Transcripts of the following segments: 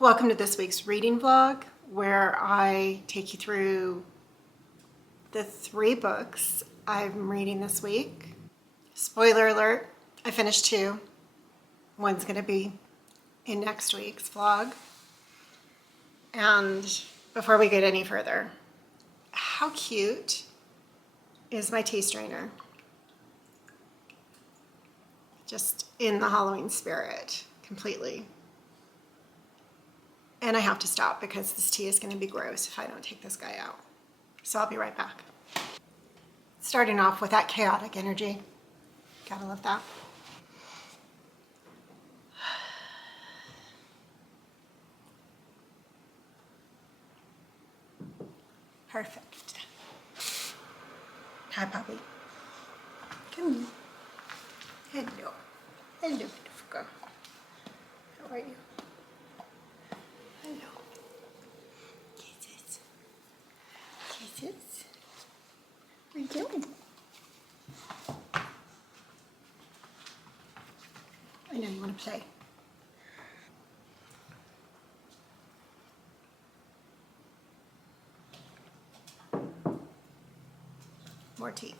Welcome to this week's reading vlog, where I take you through the 3 books I'm reading this week. Spoiler alert, I finished 2. One's going to be in next week's vlog. And before we get any further, how cute is my tea strainer? Just in the Halloween spirit, completely. And I have to stop because this tea is going to be gross if I don't take this guy out. So I'll be right back. Starting off with that chaotic energy. Gotta love that. Perfect. Hi, puppy. Come here. Hello. Hello, beautiful girl. How are you? Hello. Kisses. Kisses. What are you doing? I know you want to play. More tea.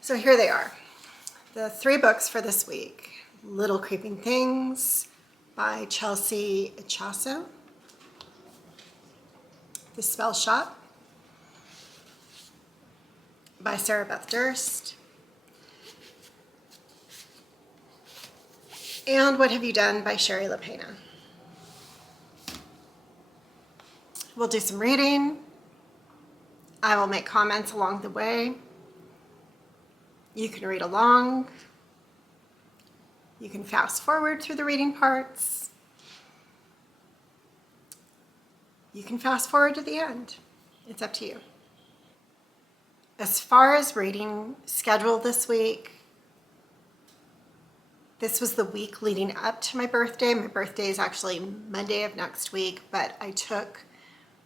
So here they are. The 3 books for this week. Little Creeping Things by Chelsea Ichaso. The Spell Shop by Sarah Beth Durst. And What Have You Done by Shari Lapena. We'll do some reading. I will make comments along the way. You can read along. You can fast forward through the reading parts. You can fast forward to the end. It's up to you. As far as reading schedule this week, this was the week leading up to my birthday. My birthday is actually Monday of next week, but I took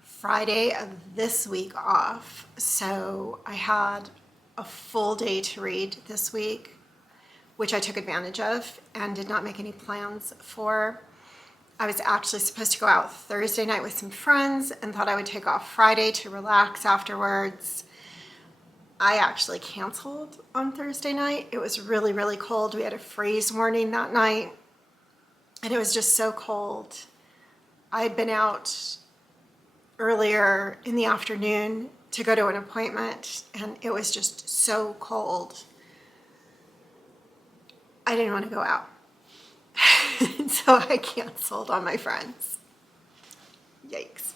Friday of this week off. So I had a full day to read this week, which I took advantage of and did not make any plans for. I was actually supposed to go out Thursday night with some friends and thought I would take off Friday to relax afterwards. I actually canceled on Thursday night. It was really, really cold. We had a freeze warning that night, and it was just so cold. I had been out earlier in the afternoon to go to an appointment, and it was just so cold. I didn't want to go out. So I canceled on my friends. Yikes.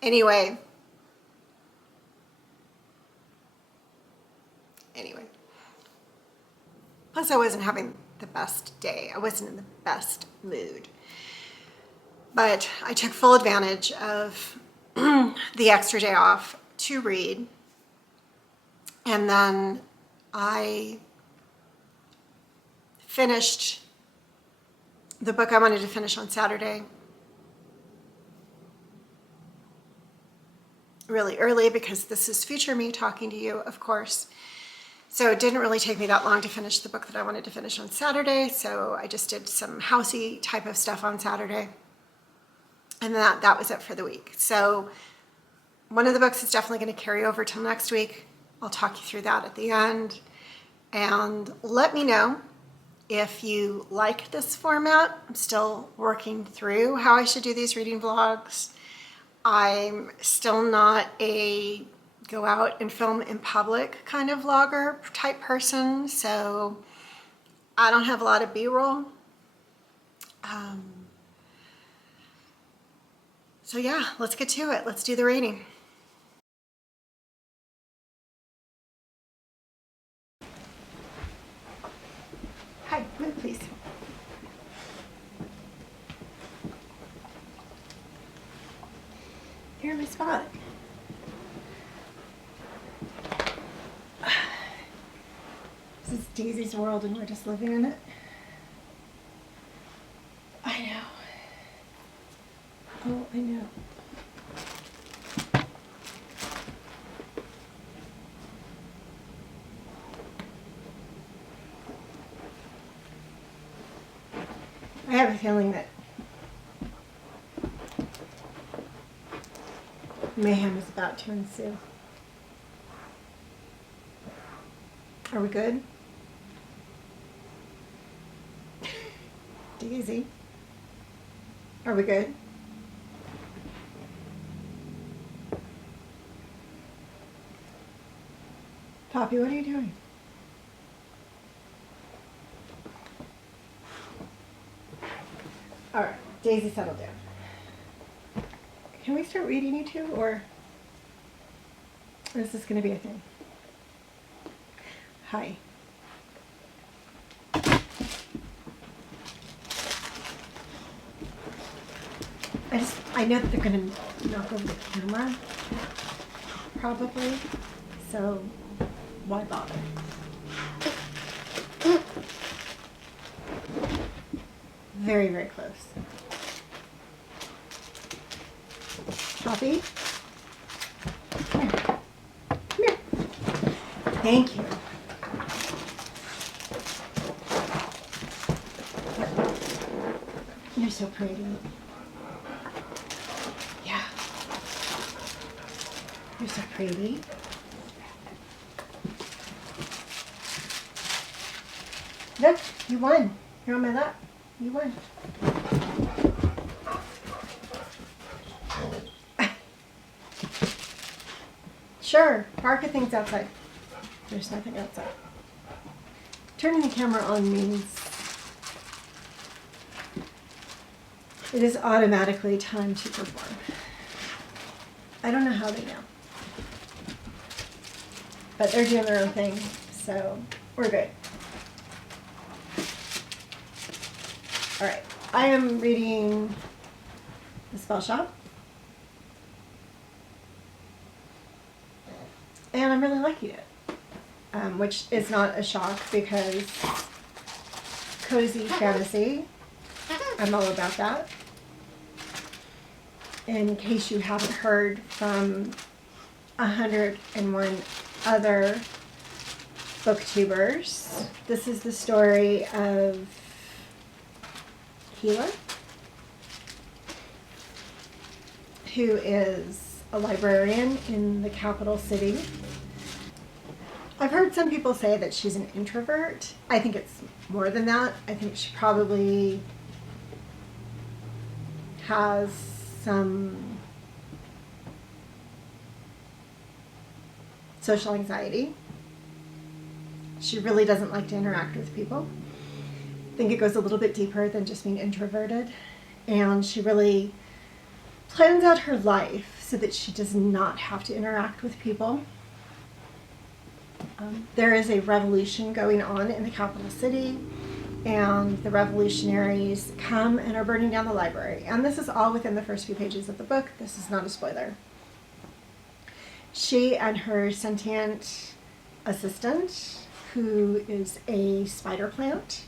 Anyway. Plus I wasn't having the best day. I wasn't in the best mood. But I took full advantage of the extra day off to read. And then I finished the book I wanted to finish on Saturday really early because this is future me talking to you, of course. So it didn't really take me that long to finish the book that I wanted to finish on Saturday. So I just did some housey type of stuff on Saturday. And that was it for the week. So one of the books is definitely going to carry over till next week. I'll talk you through that at the end. And let me know if you like this format. I'm still working through how I should do these reading vlogs. I'm still not a go out and film in public kind of vlogger type person, so I don't have a lot of B-roll. So yeah, let's get to it. Let's do the reading. Hi, move please. You're in my spot. This is Daisy's world and we're just living in it. I know. Oh, I know. have a feeling that mayhem is about to ensue. Are we good? Daisy, are we good? Poppy, what are you doing? All right, Daisy, settle down. Can we start reading, you two, or is this going to be a thing? Hi. I know that they're going to knock over the camera, probably, so why bother? Very, very close. Poppy? Come here. Come here. Thank you. You're so pretty. Yeah. You're so pretty. Look, you won. You're on my lap. You won. Sure, bark at things outside. There's nothing outside. Turning the camera on means it is automatically time to perform. I don't know how they know. But they're doing their own thing, so we're good. All right, I am reading The Spell Shop. And I'm really liking it, which is not a shock because cozy fantasy, I'm all about that. In case you haven't heard from 101 other booktubers, this is the story of Gila, who is a librarian in the capital city. I've heard some people say that she's an introvert. I think it's more than that. I think she probably has some social anxiety. She really doesn't like to interact with people. I think it goes a little bit deeper than just being introverted. And she really plans out her life so that she does not have to interact with people. There is a revolution going on in the capital city, and the revolutionaries come and are burning down the library. And this is all within the first few pages of the book. This is not a spoiler. She and her sentient assistant, who is a spider plant,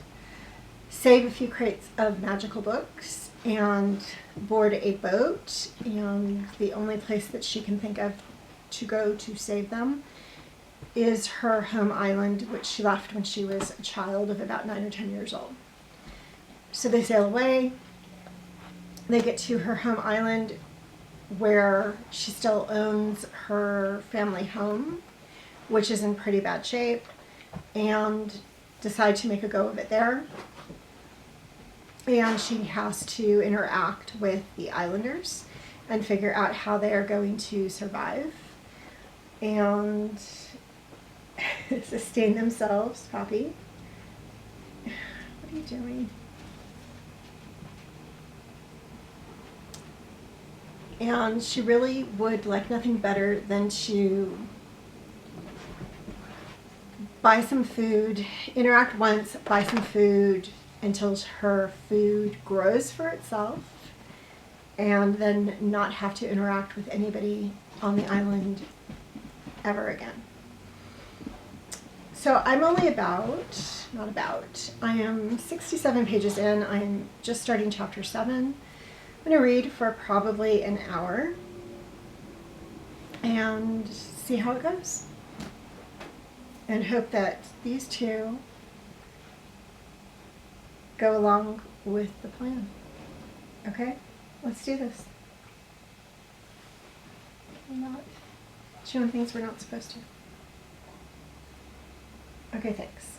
save a few crates of magical books and board a boat, and the only place that she can think of to go to save them is her home island, which she left when she was a child of about 9 or 10 years old. So they sail away. They get to her home island where she still owns her family home, which is in pretty bad shape, and decide to make a go of it there. And she has to interact with the islanders and figure out how they are going to survive and sustain themselves. Poppy, what are you doing? And she really would like nothing better than to buy some food, interact once, buy some food until her food grows for itself, and then not have to interact with anybody on the island ever again. So I'm only I am 67 pages in. I'm just starting chapter 7. I'm going to read for probably an hour and see how it goes. And hope that these two go along with the plan. Okay? Let's do this. I'm not doing things we're not supposed to. Okay, thanks.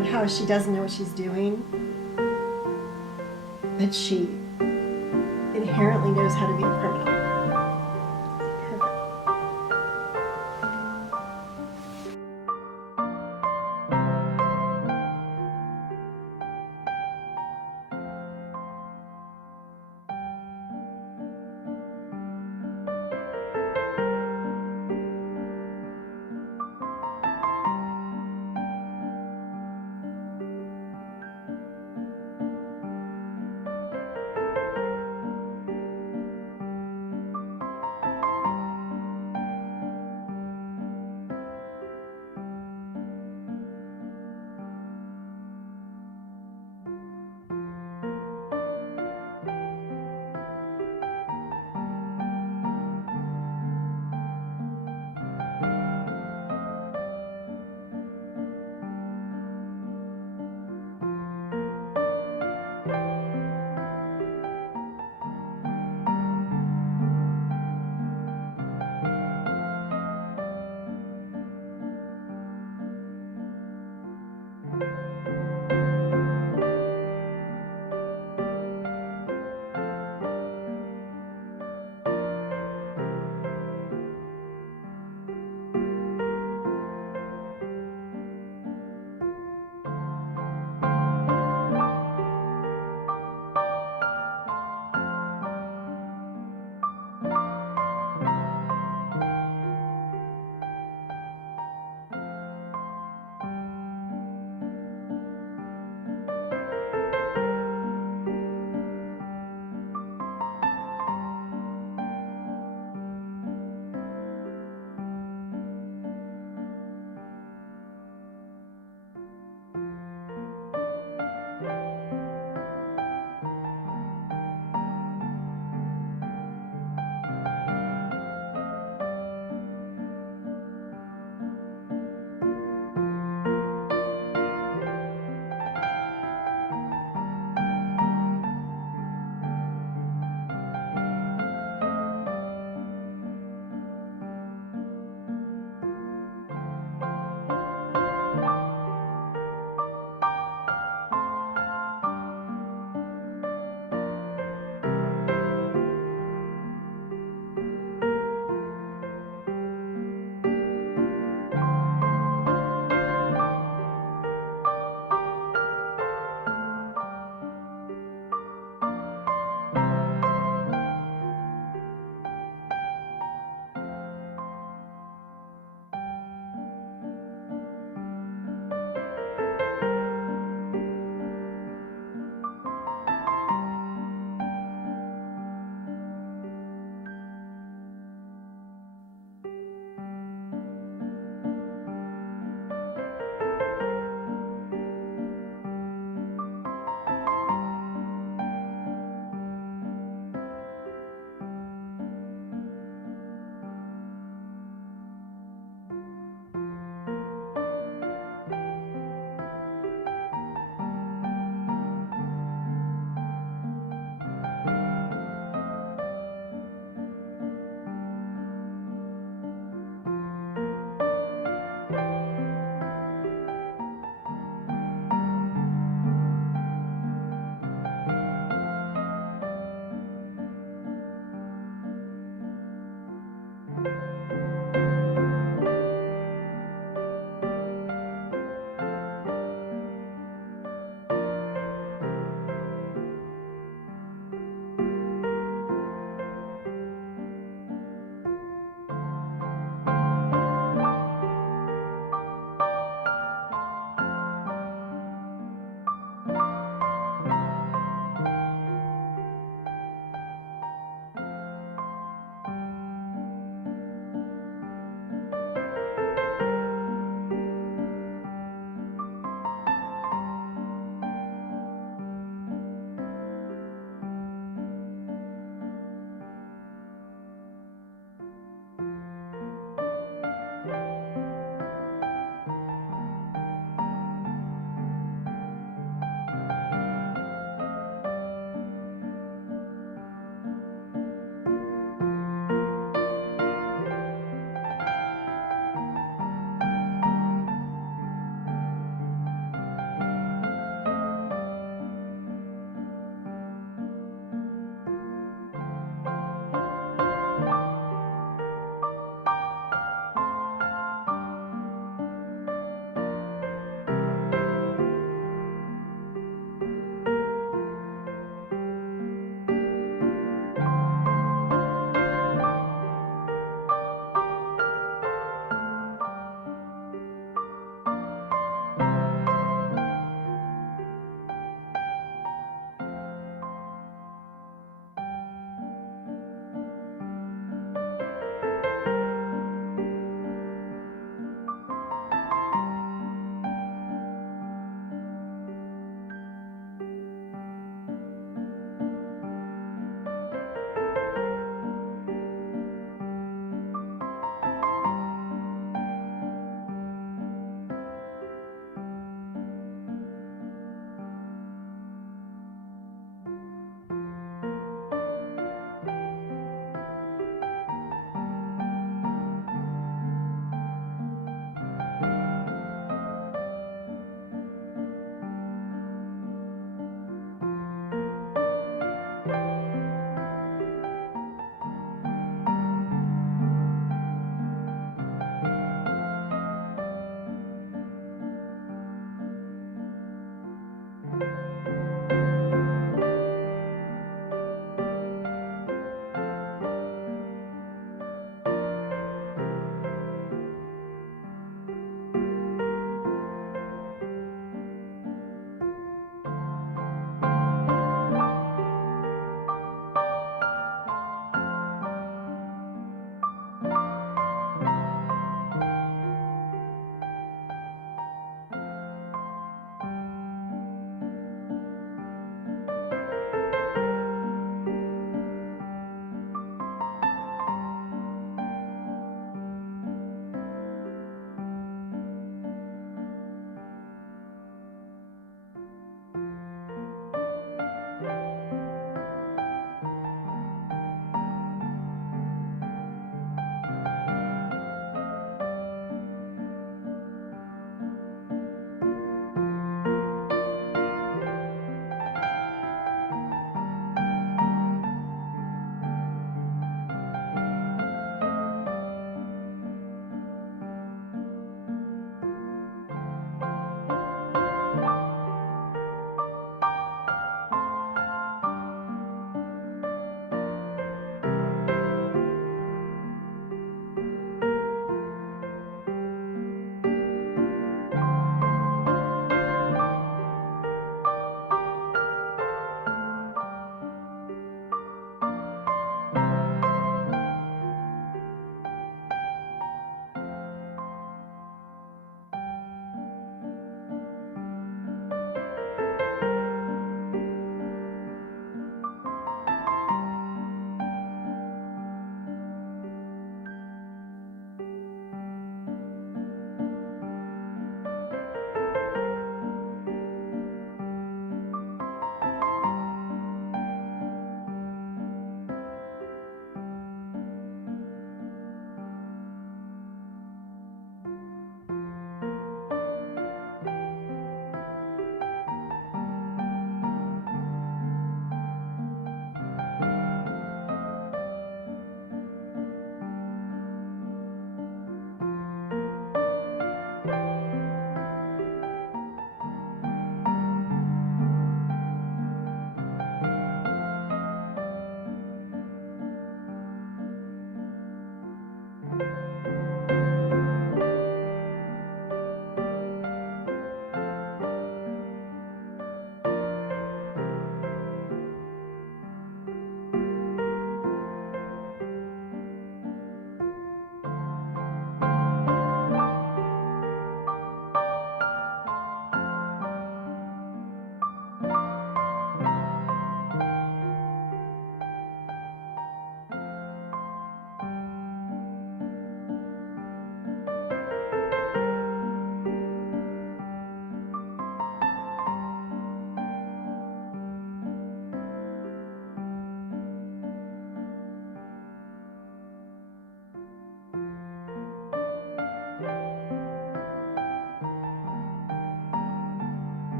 of how she doesn't know what she's doing, but she inherently knows how to be a criminal.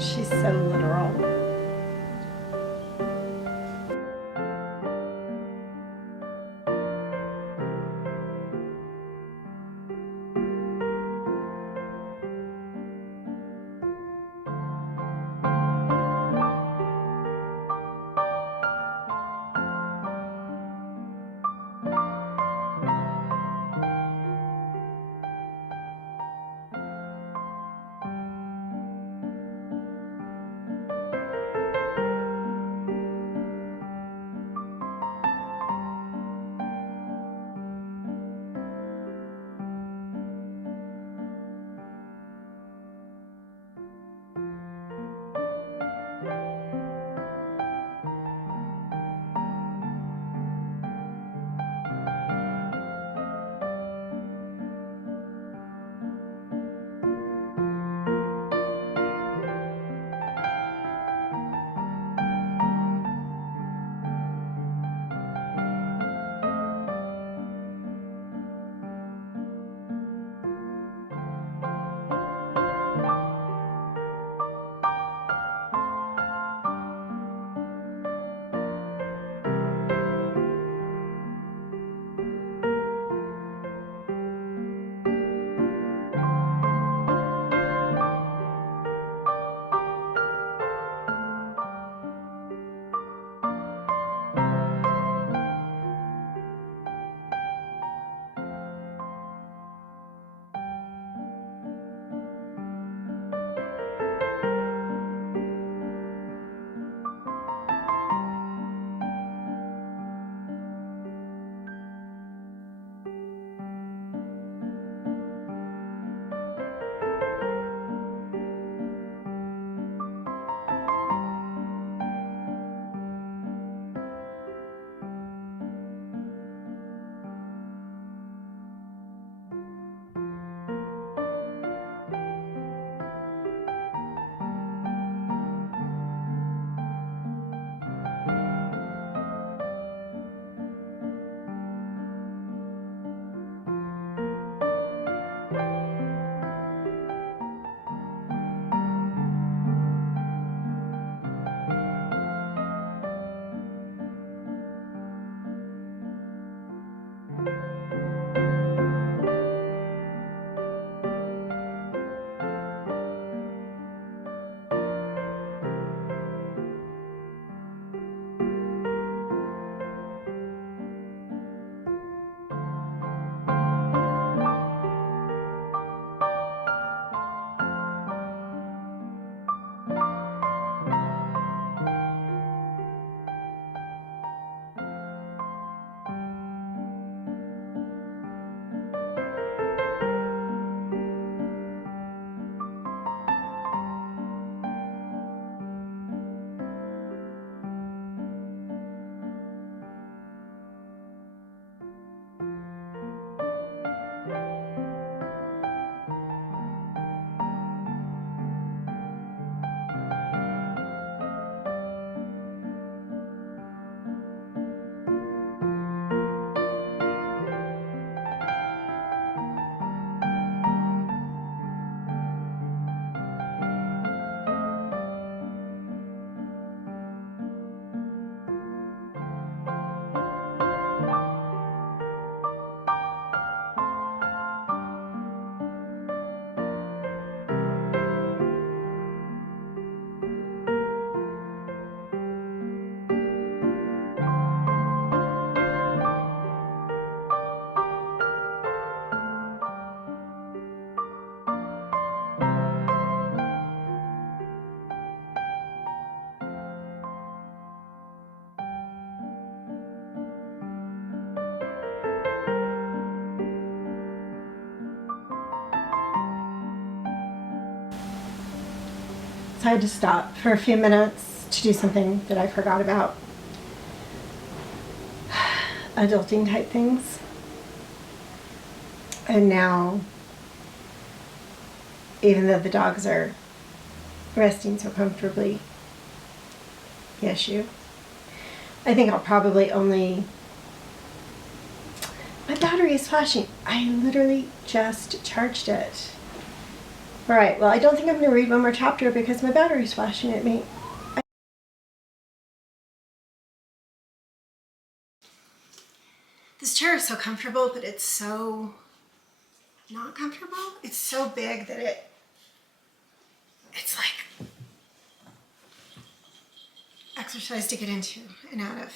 She's so literal. So I had to stop for a few minutes to do something that I forgot about. Adulting type things. And now, even though the dogs are resting so comfortably, yes, I think I'll probably only... My battery is flashing. I literally just charged it All right, well, I don't think I'm going to read one more chapter because my battery's flashing at me. This chair is so comfortable, but it's so not comfortable. It's so big that it's like exercise to get into and out of.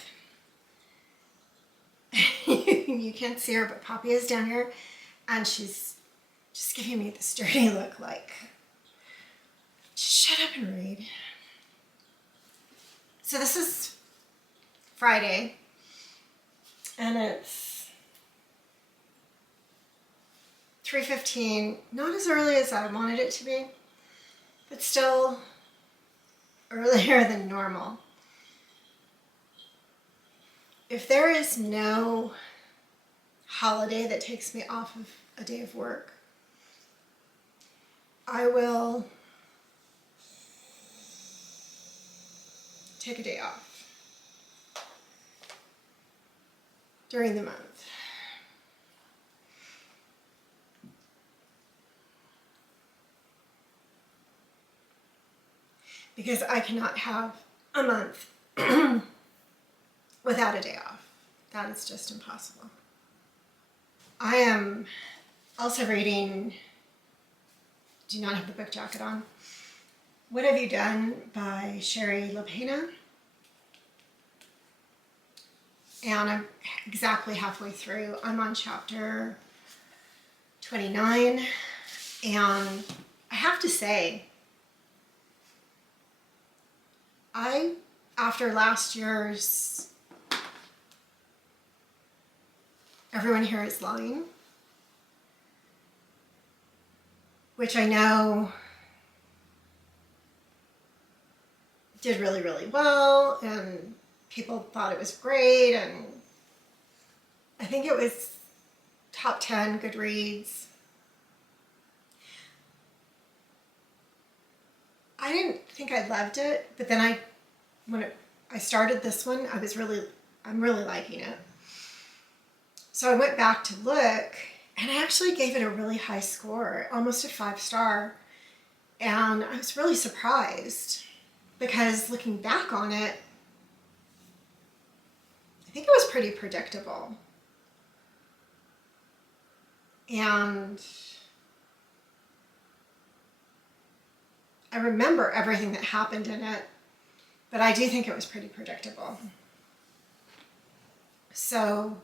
You can't see her, but Poppy is down here, and she's just giving me this dirty look like, just shut up and read. So this is Friday, and it's 3:15, not as early as I wanted it to be, but still earlier than normal. If there is no holiday that takes me off of a day of work, I will take a day off during the month. Because I cannot have a month without a day off. That is just impossible. I am also reading, do not have the book jacket on, What Have You Done by Shari, Lapena. And I'm exactly halfway through. I'm on chapter 29. And I have to say, after last year's Everyone Here Is Lying, which I know did really, really well, and people thought it was great, and I think it was top 10 Goodreads. I didn't think I loved it, but then when I started this one, I'm really liking it. So I went back to look, and I actually gave it a really high score, almost a 5-star. And I was really surprised because looking back on it, I think it was pretty predictable. And I remember everything that happened in it, but I do think it was pretty predictable. So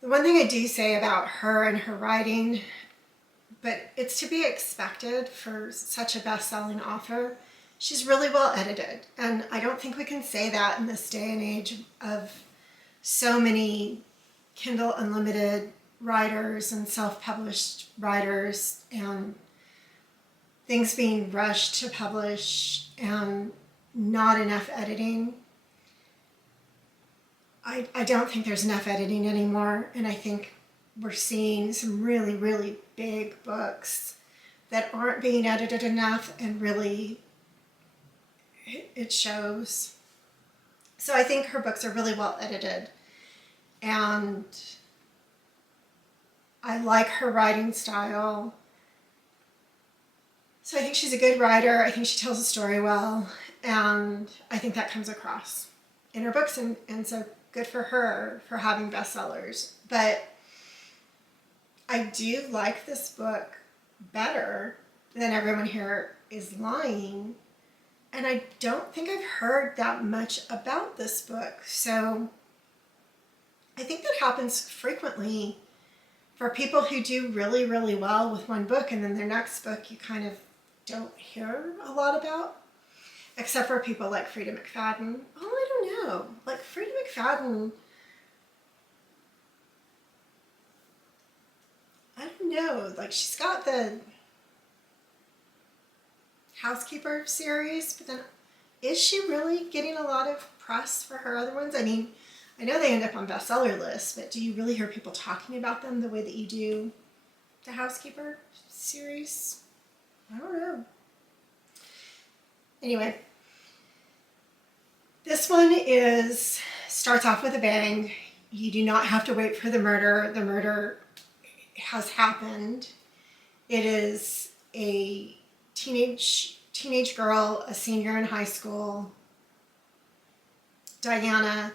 the one thing I do say about her and her writing, but it's to be expected for such a best-selling author, she's really well edited. And I don't think we can say that in this day and age of so many Kindle Unlimited writers and self-published writers and things being rushed to publish and not enough editing. I don't think there's enough editing anymore, and I think we're seeing some really, really big books that aren't being edited enough, and really it shows. So I think her books are really well edited, and I like her writing style. So I think she's a good writer. I think she tells a story well, and I think that comes across in her books, and so good for her for having bestsellers. But I do like this book better than Everyone Here Is Lying, and I don't think I've heard that much about this book. So I think that happens frequently for people who do really, really well with one book, and then their next book you kind of don't hear a lot about. Except for people like Frida McFadden. Oh, I don't know. Like Frida McFadden, I don't know. Like she's got the Housekeeper series, but then is she really getting a lot of press for her other ones? I mean, I know they end up on bestseller lists, but do you really hear people talking about them the way that you do the Housekeeper series? I don't know. Anyway, this one starts off with a bang. You do not have to wait for the murder. The murder has happened. It is a teenage girl, a senior in high school. Diana,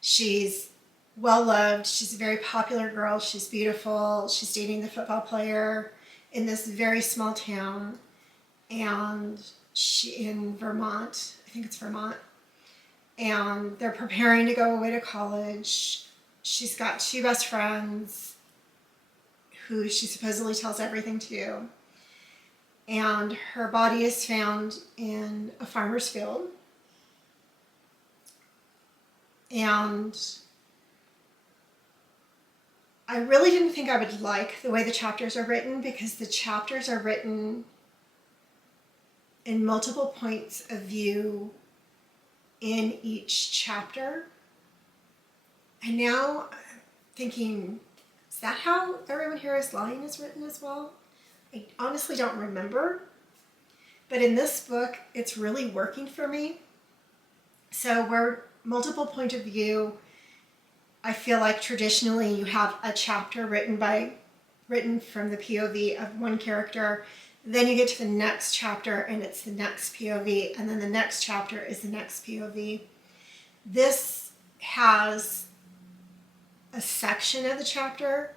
she's well loved. She's a very popular girl. She's beautiful. She's dating the football player in this very small town, and she in Vermont. I think it's Vermont. And they're preparing to go away to college. She's got two best friends who she supposedly tells everything to. And her body is found in a farmer's field. And I really didn't think I would like the way the chapters are written, because the chapters are written in multiple points of view in each chapter. And now I'm thinking, is that how Everyone Here is Lying is written as well? I honestly don't remember. But in this book, it's really working for me. So we're multiple point of view. I feel like traditionally you have a chapter written from the POV of one character. Then you get to the next chapter and it's the next POV, and then the next chapter is the next POV. This has a section of the chapter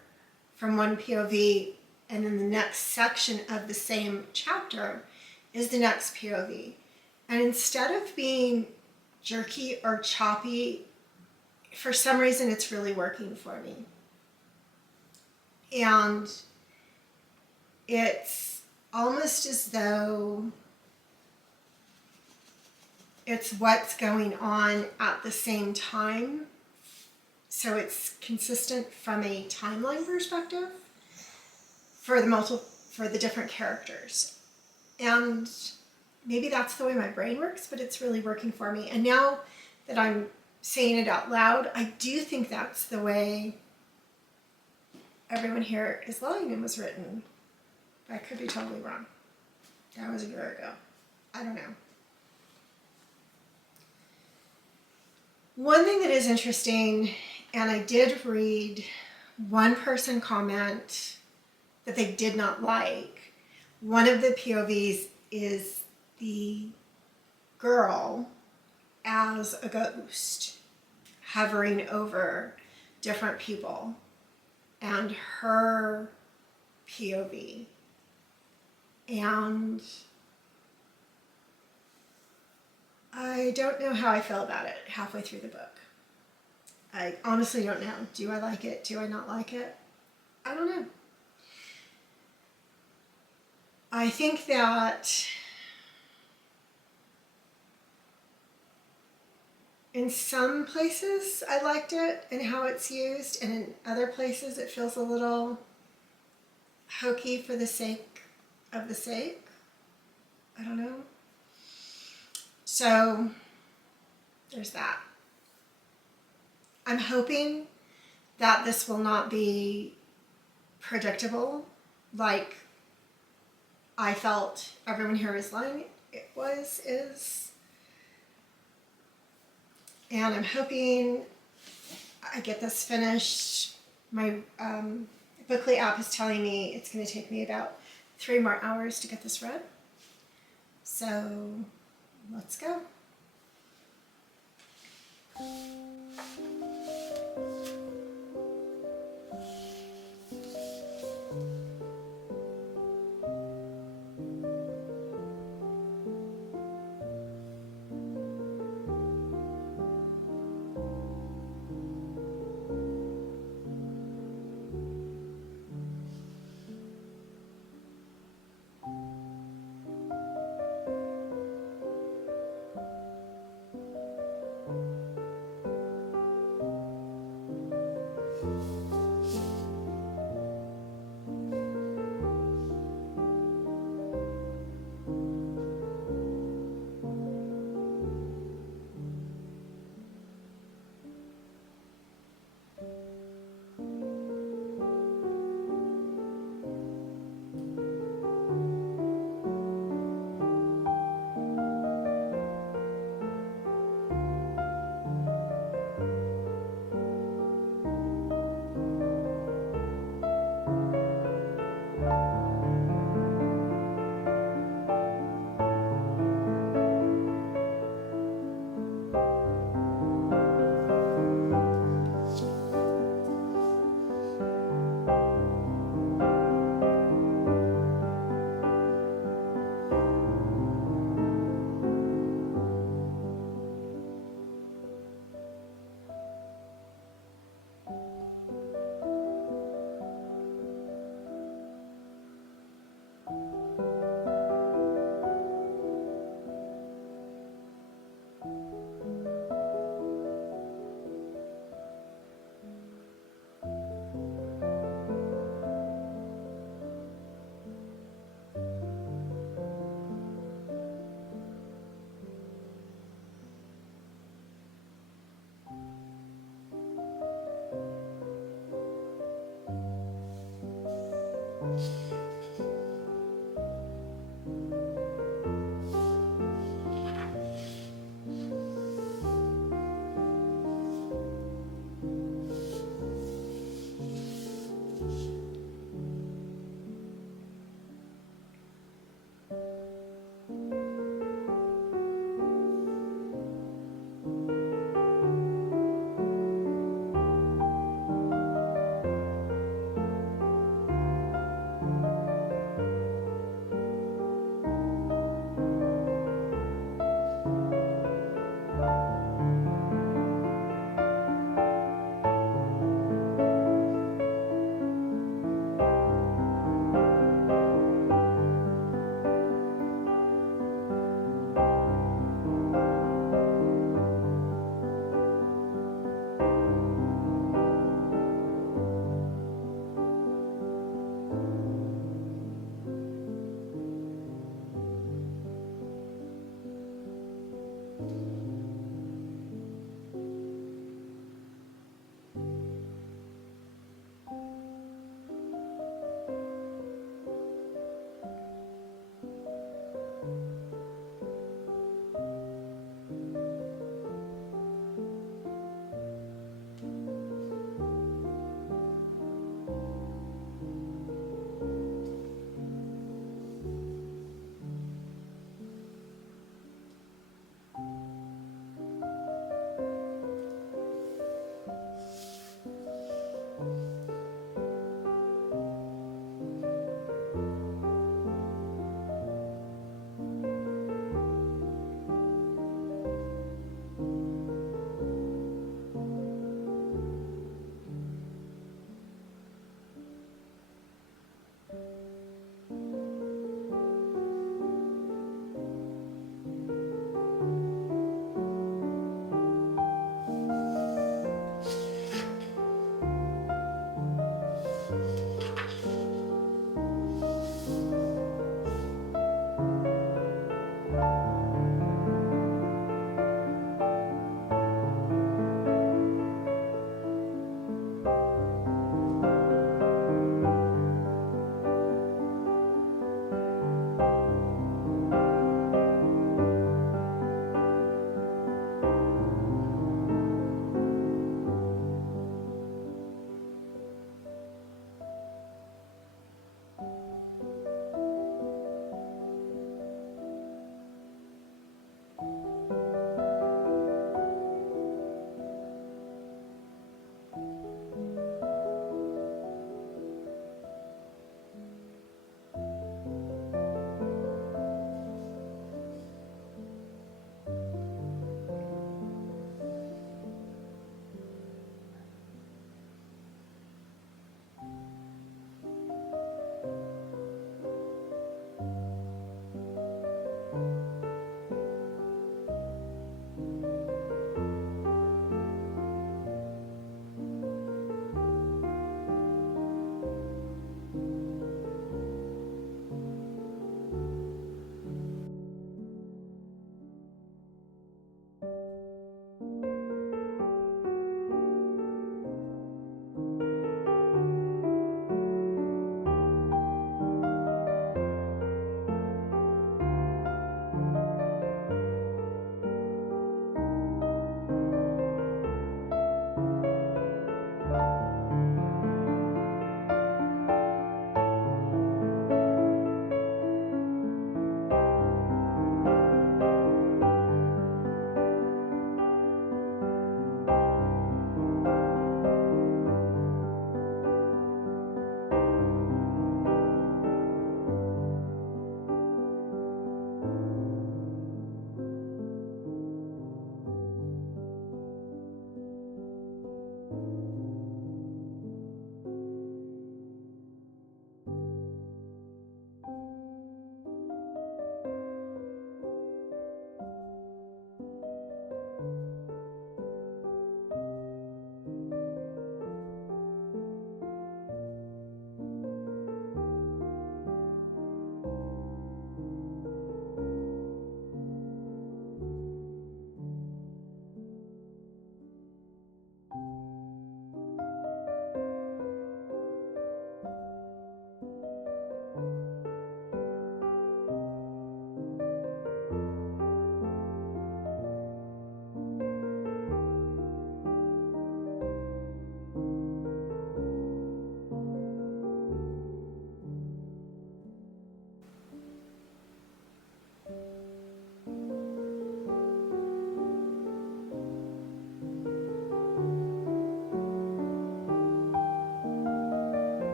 from one POV, and then the next section of the same chapter is the next POV. And instead of being jerky or choppy, for some reason it's really working for me. And it's almost as though it's what's going on at the same time. So it's consistent from a timeline perspective for the different characters. And maybe that's the way my brain works, but it's really working for me. And now that I'm saying it out loud, I do think that's the way Everyone Here is Lying and was written. I could be totally wrong. That was a year ago. I don't know. One thing that is interesting, and I did read one person comment that they did not like. One of the POVs is the girl as a ghost hovering over different people, and her POV. And I don't know how I feel about it halfway through the book. I honestly don't know. Do I like it? Do I not like it? I don't know. I think that in some places I liked it and how it's used, and in other places it feels a little hokey for the sake of the sake. I don't know. So there's that. I'm hoping that this will not be predictable like I felt Everyone Here is Lying is. And I'm hoping I get this finished. My Bookly app is telling me it's going to take me about 3 more hours to get this read. So let's go.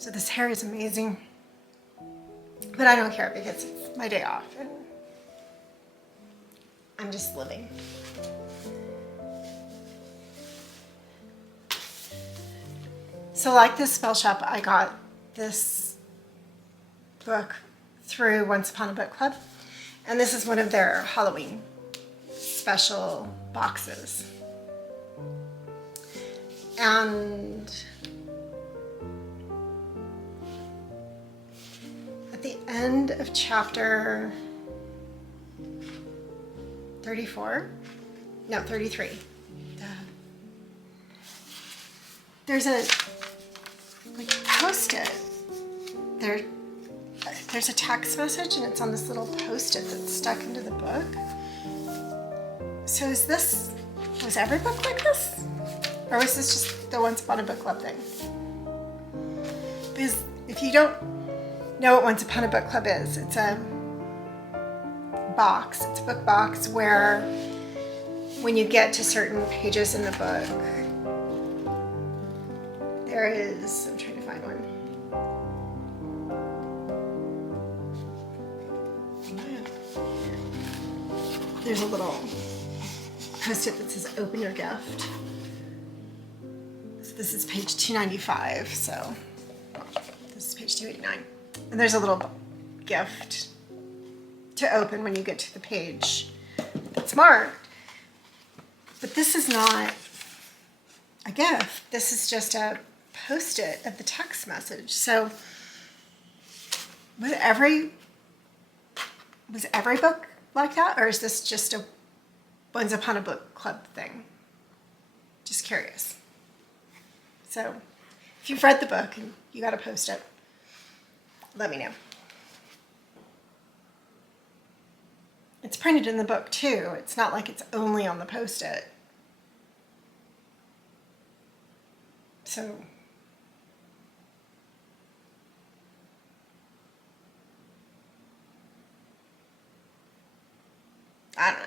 So this hair is amazing, but I don't care because it's my day off and I'm just living. So like this spell shop, I got this book through Once Upon a Book Club, and this is one of their Halloween special boxes. And at the end of chapter 33, there's a post-it. There's a text message and it's on this little post-it that's stuck into the book. So was every book like this? Or was this just the Once Upon a Book Club thing? Because if you don't know what Once Upon a Book Club is, it's a box, it's a book box where when you get to certain pages in the book, there is, I'm trying to find one. There's a little post-it that says open your gift. So this is page 295, so this is page 289. And there's a little gift to open when you get to the page that's marked. But this is not a gift. This is just a post-it of the text message. So was every book like that, or is this just a Once Upon a Book Club thing? Just curious. So if you've read the book and you got a post-it, let me know. It's printed in the book too. It's not like it's only on the post-it. So I don't know.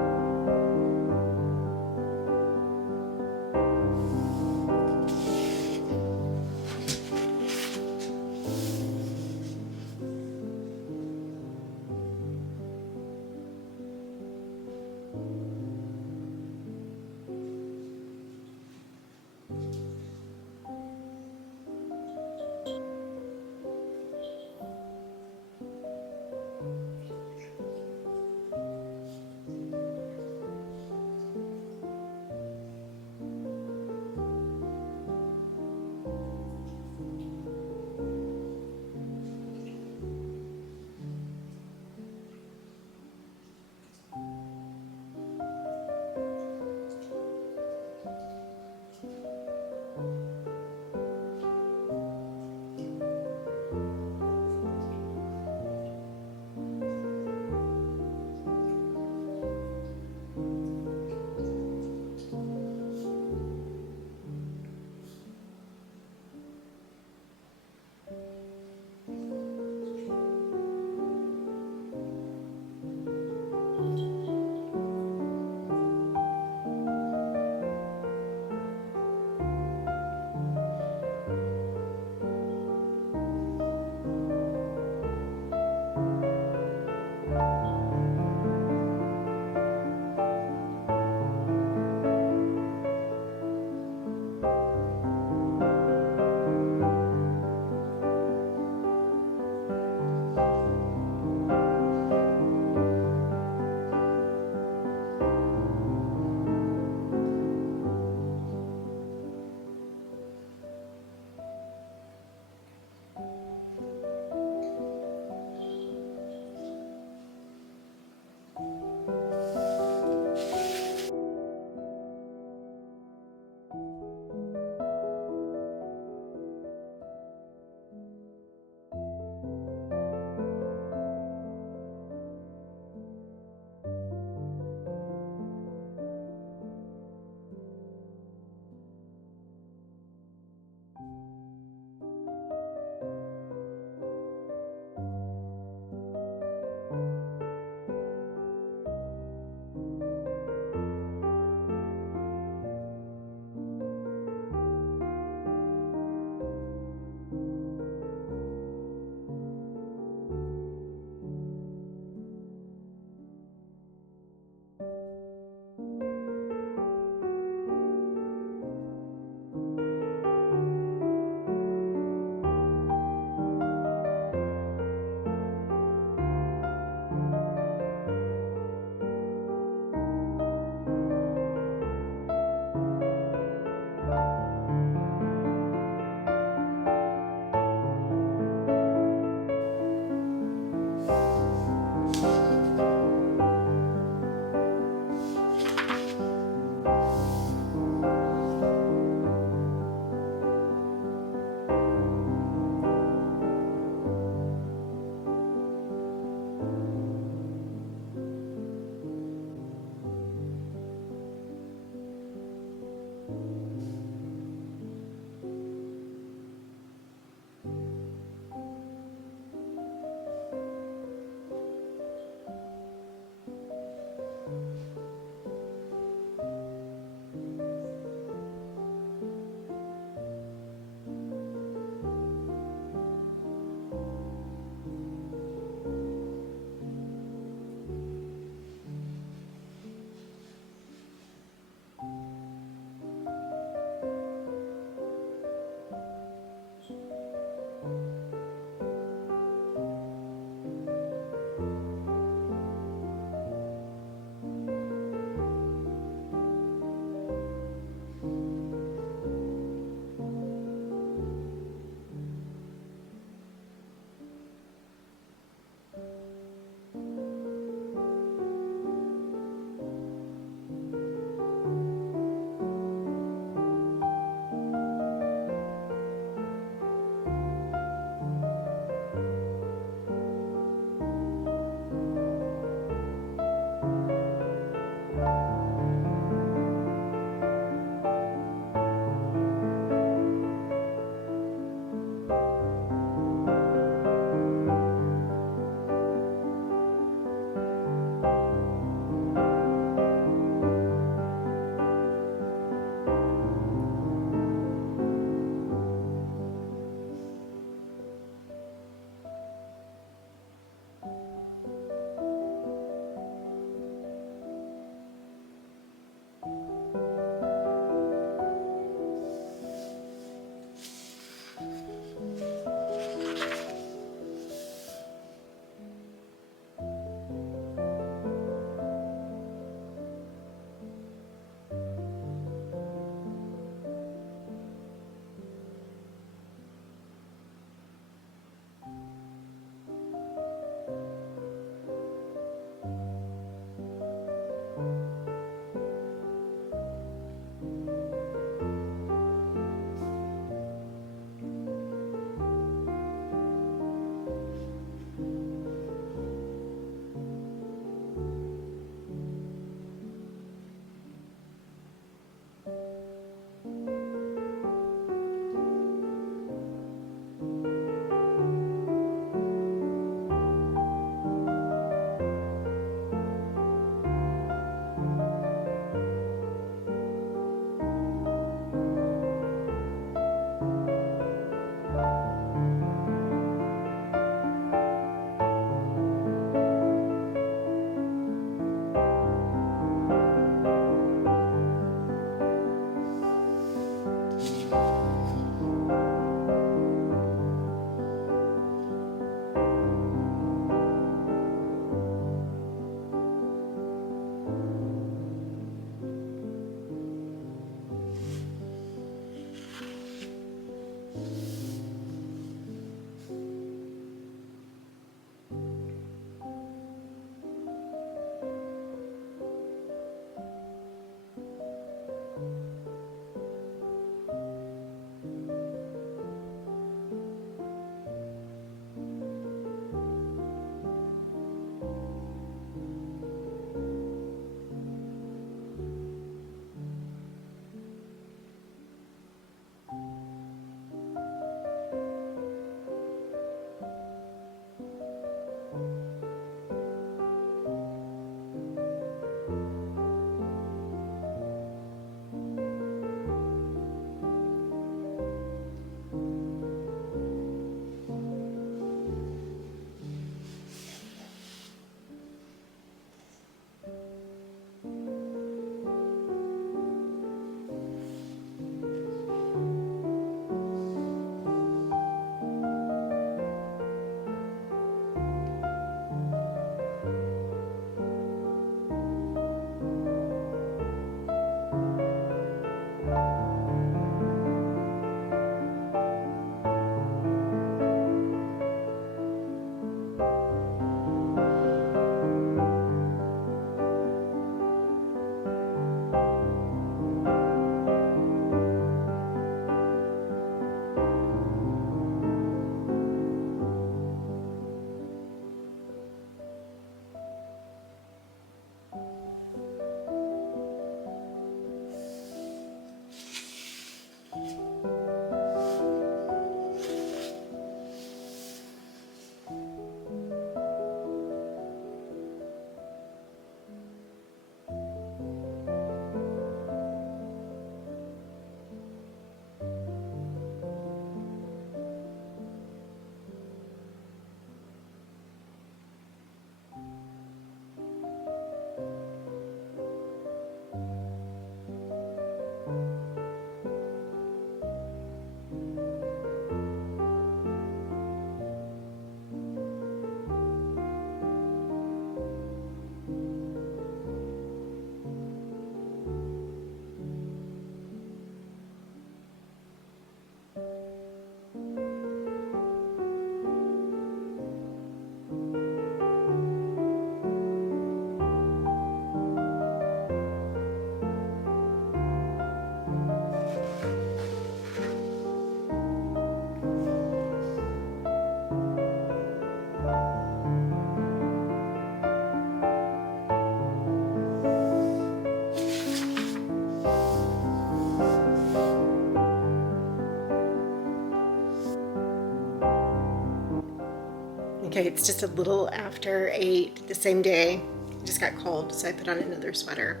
Okay, it's just a little after 8 the same day. It just got cold, so I put on another sweater.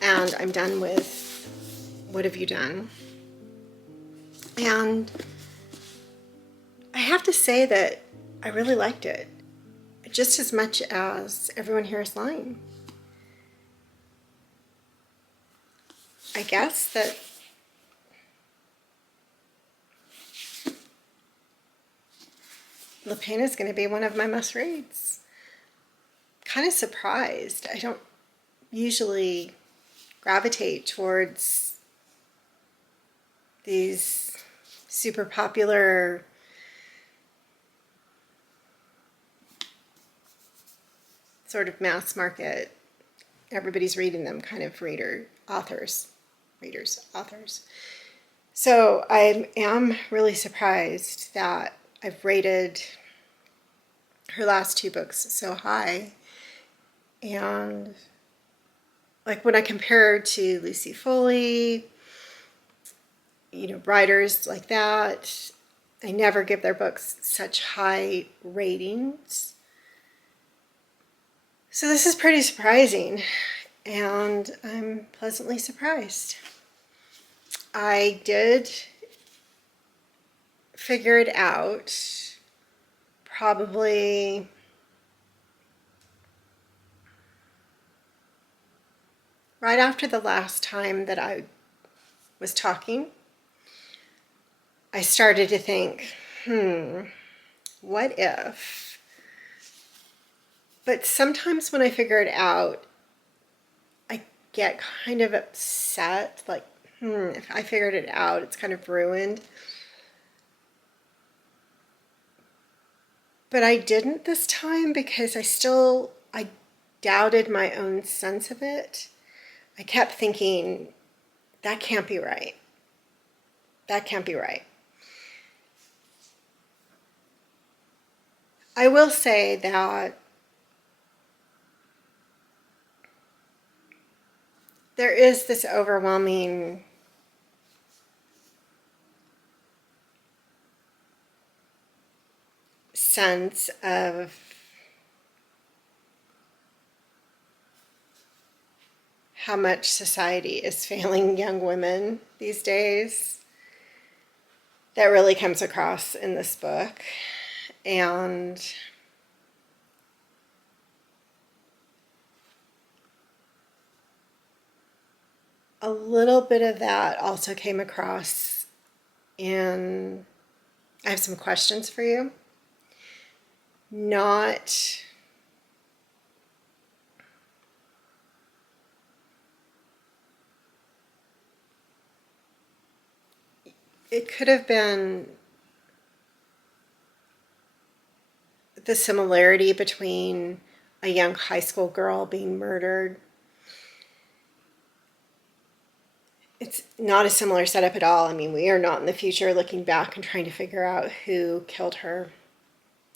And I'm done with What Have You Done? And I have to say that I really liked it, just as much as Everyone Here Is Lying. I guess that Lapena is going to be one of my must reads. Kind of surprised. I don't usually gravitate towards these super popular sort of mass market, everybody's reading them kind of authors. So I am really surprised that I've rated her last 2 books so high. And like when I compare her to Lucy Foley, writers like that, I never give their books such high ratings. So this is pretty surprising, and I'm pleasantly surprised. I did figure it out probably right after the last time that I was talking. I started to think, what if? But sometimes when I figure it out, I get kind of upset, like, if I figured it out, it's kind of ruined. But I didn't this time because I doubted my own sense of it. I kept thinking, that can't be right. That can't be right. I will say that there is this overwhelming sense of how much society is failing young women these days. That really comes across in this book. And a little bit of that also came across in, I have some questions for you. It could have been the similarity between a young high school girl being murdered. It's not a similar setup at all. I mean, we are not in the future looking back and trying to figure out who killed her,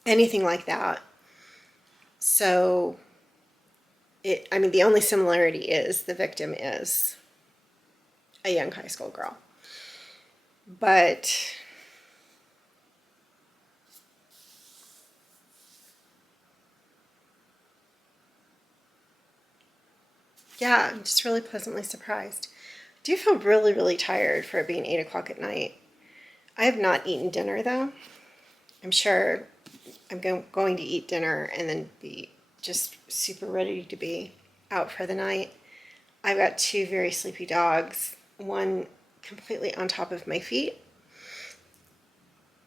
anything like that. So, the only similarity is the victim is a young high school girl. But yeah, I'm just really pleasantly surprised. I do feel really, really tired for it being 8 o'clock at night. I have not eaten dinner though. I'm sure I'm going to eat dinner and then be just super ready to be out for the night. I've got 2 very sleepy dogs, one completely on top of my feet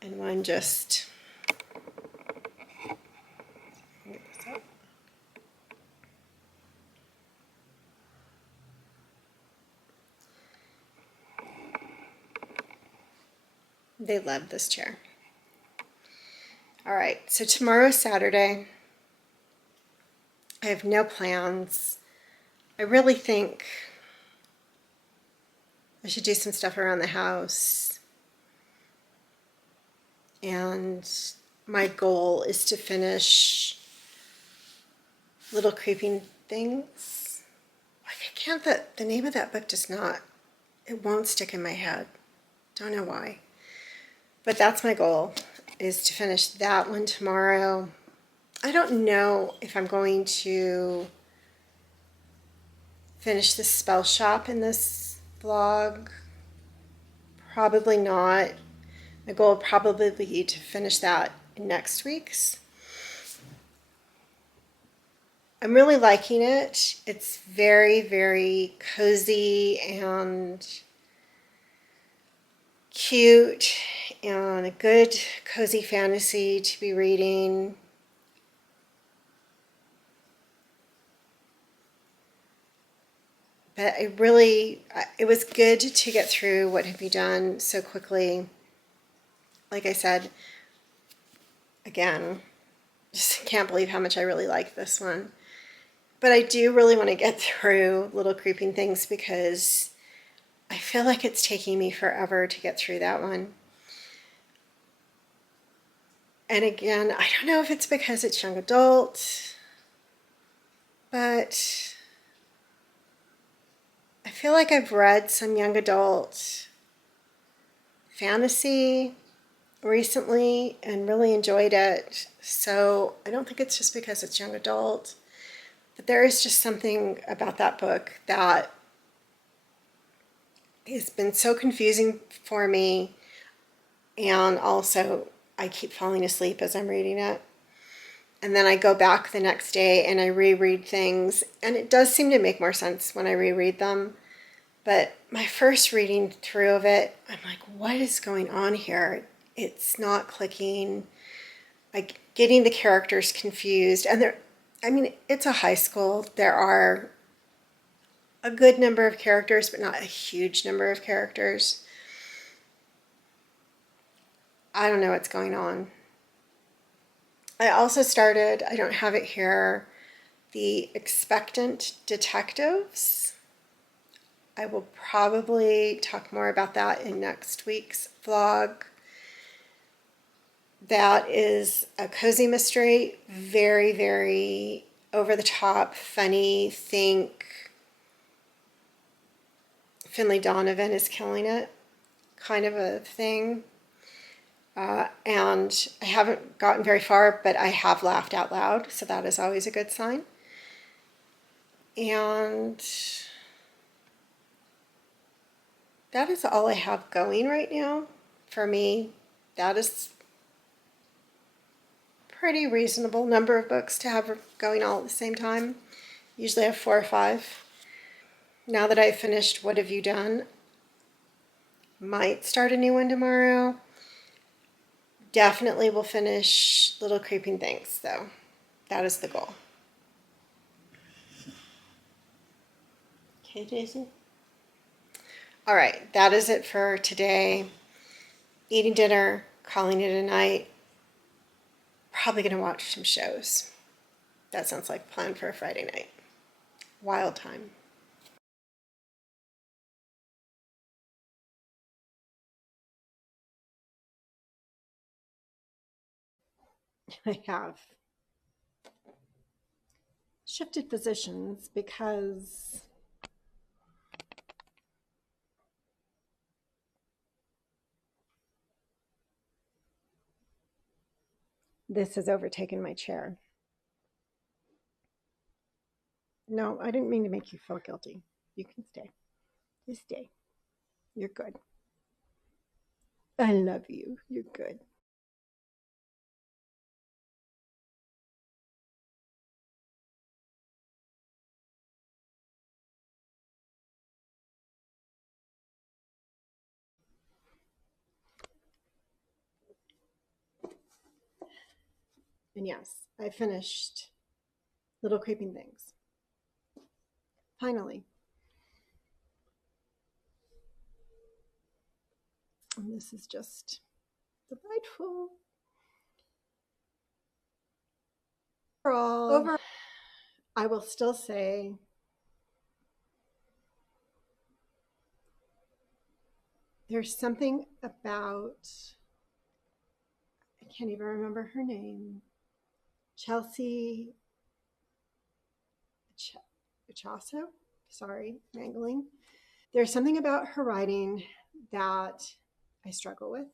and one just, get this up. They love this chair. All right, so tomorrow's Saturday. I have no plans. I really think I should do some stuff around the house. And my goal is to finish Little Creeping Things. Like, I can't, the name of that book does not, it won't stick in my head. Don't know why. But that's my goal. is to finish that one tomorrow. I don't know if I'm going to finish the spell shop in this vlog. Probably not. My goal will probably be to finish that in next week's. I'm really liking it. It's very, very cozy and cute and a good cozy fantasy to be reading. But it was good to get through What Have You Done so quickly. Like I said, again, just can't believe how much I really like this one. But I do really want to get through Little Creeping Things because I feel like it's taking me forever to get through that one. And again, I don't know if it's because it's young adult, but I feel like I've read some young adult fantasy recently and really enjoyed it. So I don't think it's just because it's young adult, but there is just something about that book that has been so confusing for me. And also, I keep falling asleep as I'm reading it. And then I go back the next day and I reread things. And it does seem to make more sense when I reread them. But my first reading through of it, I'm like, what is going on here? It's not clicking. Like getting the characters confused. And it's a high school. There are a good number of characters, but not a huge number of characters. I don't know what's going on. I also started, I don't have it here, The Expectant Detectives. I will probably talk more about that in next week's vlog. That is a cozy mystery, very, very over the top, funny. Think Finley Donovan is killing it, kind of a thing. And I haven't gotten very far, but I have laughed out loud, so that is always a good sign. And that is all I have going right now. For me, that is pretty reasonable number of books to have going all at the same time. Usually I have 4 or 5. Now that I've finished What Have You Done, might start a new one tomorrow. Definitely will finish Little Creeping Things, though. That is the goal. Okay, Daisy? All right, that is it for today. Eating dinner, calling it a night. Probably going to watch some shows. That sounds like a plan for a Friday night. Wild time. I have shifted positions because this has overtaken my chair. No, I didn't mean to make you feel guilty. You can stay. You stay. You're good. I love you. You're good. And yes, I finished Little Creeping Things. Finally. And this is just delightful. Overall, I will still say there's something about, I can't even remember her name, Chelsea Ichaso. Sorry, wrangling. There's something about her writing that I struggle with.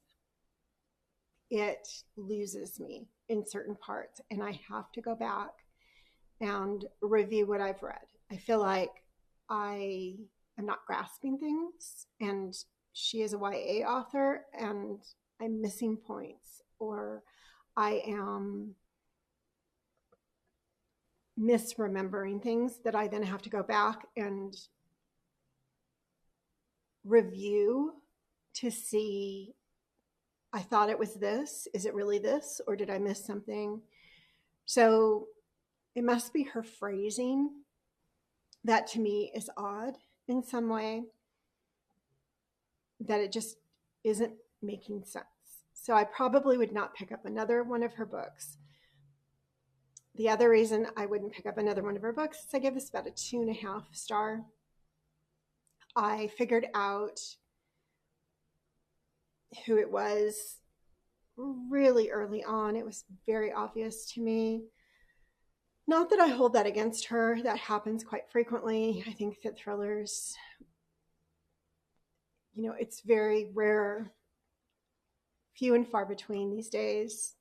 it loses me in certain parts, and I have to go back and review what I've read. I feel like I am not grasping things, and she is a YA author, and I'm missing points, or I am misremembering things that I then have to go back and review to see, I thought it was this. Is it really this? Or did I miss something? So it must be her phrasing that to me is odd in some way, that it just isn't making sense. So I probably would not pick up another one of her books. The other reason I wouldn't pick up another one of her books is I give this about a 2.5 star. I figured out who it was really early on. It was very obvious to me. Not that I hold that against her. That happens quite frequently. I think that thrillers, it's very rare, few and far between these days.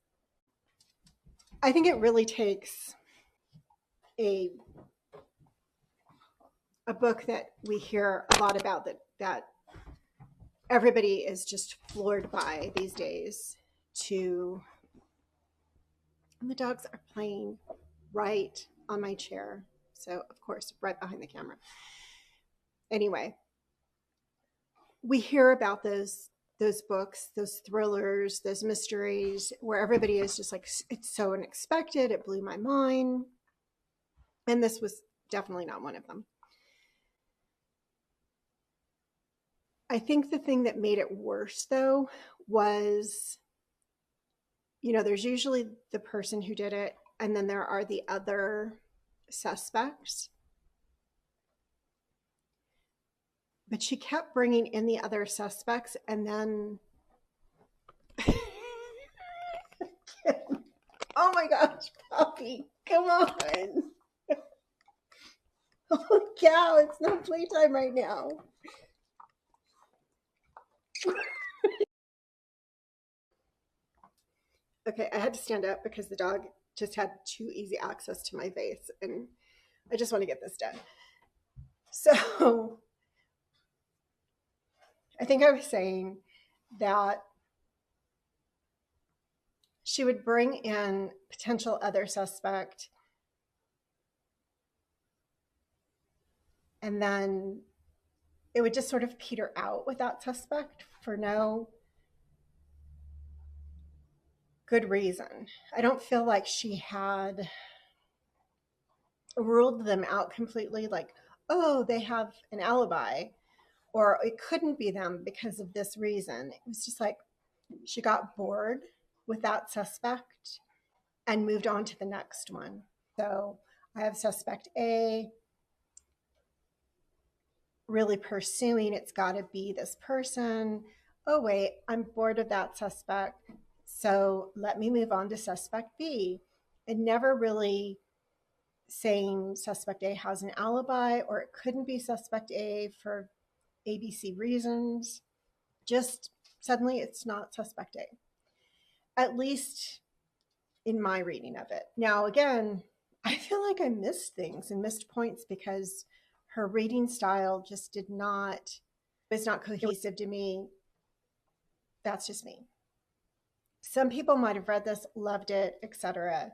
I think it really takes a book that we hear a lot about, that everybody is just floored by these days, to, and the dogs are playing right on my chair. So, of course, right behind the camera. Anyway, we hear about those books, those thrillers, those mysteries, where everybody is just like, it's so unexpected, it blew my mind. And this was definitely not one of them. I think the thing that made it worse, though, was, there's usually the person who did it, and then there are the other suspects. But she kept bringing in the other suspects, and then oh my gosh, puppy, come on. Holy cow, it's not playtime right now. Okay, I had to stand up because the dog just had too easy access to my face, and I just want to get this done. So I think I was saying that she would bring in potential other suspect, and then it would just sort of peter out with that suspect for no good reason. I don't feel like she had ruled them out completely, like, oh, they have an alibi, or it couldn't be them because of this reason. It was just like she got bored with that suspect and moved on to the next one. So I have suspect A, really pursuing, it's got to be this person. Oh, wait, I'm bored of that suspect. So let me move on to suspect B. And never really saying suspect A has an alibi, or it couldn't be suspect A for ABC reasons. Just suddenly it's not suspect A, at least in my reading of it. Now, again, I feel like I missed things and missed points because her reading style just was not cohesive to me. That's just me. Some people might have read this, loved it, etc.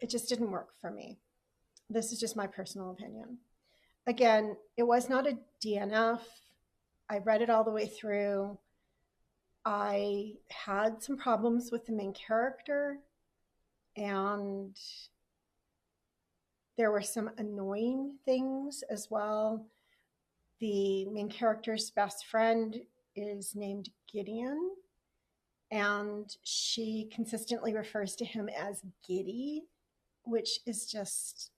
It just didn't work for me. This is just my personal opinion. Again, it was not a DNF. I read it all the way through. I had some problems with the main character, and there were some annoying things as well. The main character's best friend is named Gideon, and she consistently refers to him as Giddy, which is just,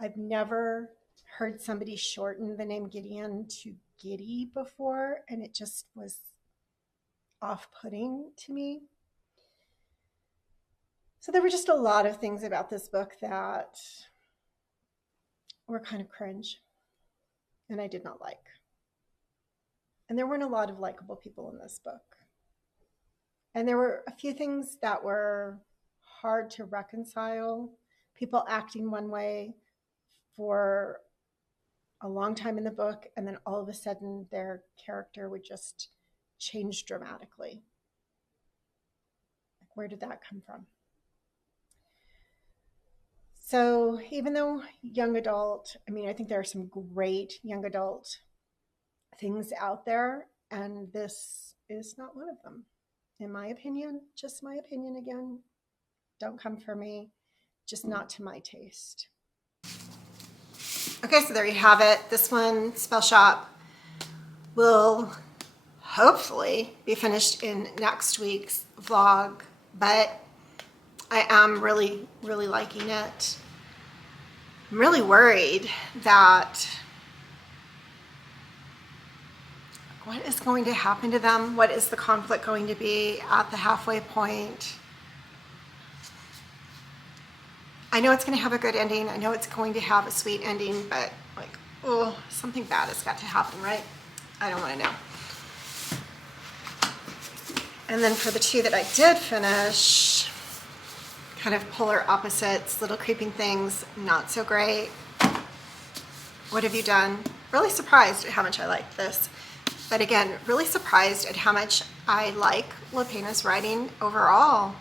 I've never heard somebody shorten the name Gideon to Giddy before, and it just was off-putting to me. So there were just a lot of things about this book that were kind of cringe, and I did not like. And there weren't a lot of likable people in this book. And there were a few things that were hard to reconcile. People acting one way for a long time in the book, and then all of a sudden their character would just change dramatically. Like, where did that come from? So, even though young adult, I mean, I think there are some great young adult things out there, and this is not one of them. In my opinion, just my opinion again, don't come for me, just not to my taste. Okay, so there you have it. This one, Spell Shop, will hopefully be finished in next week's vlog, but I am really, really liking it. I'm really worried that what is going to happen to them? What is the conflict going to be at the halfway point? I know it's going to have a good ending. I know it's going to have a sweet ending, but like, oh, something bad has got to happen, right? I don't want to know. And then for the two that I did finish, kind of polar opposites, little creeping things, not so great. What have you done? Really surprised at how much I like this. But again, really surprised at how much I like Lapena's writing overall.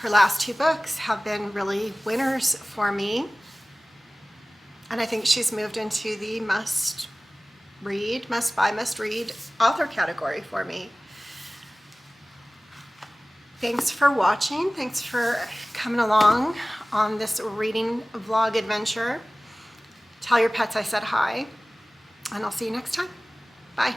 Her last two books have been really winners for me. And I think she's moved into the must read, must buy, must read author category for me. Thanks for watching. Thanks for coming along on this reading vlog adventure. Tell your pets I said hi, and I'll see you next time. Bye.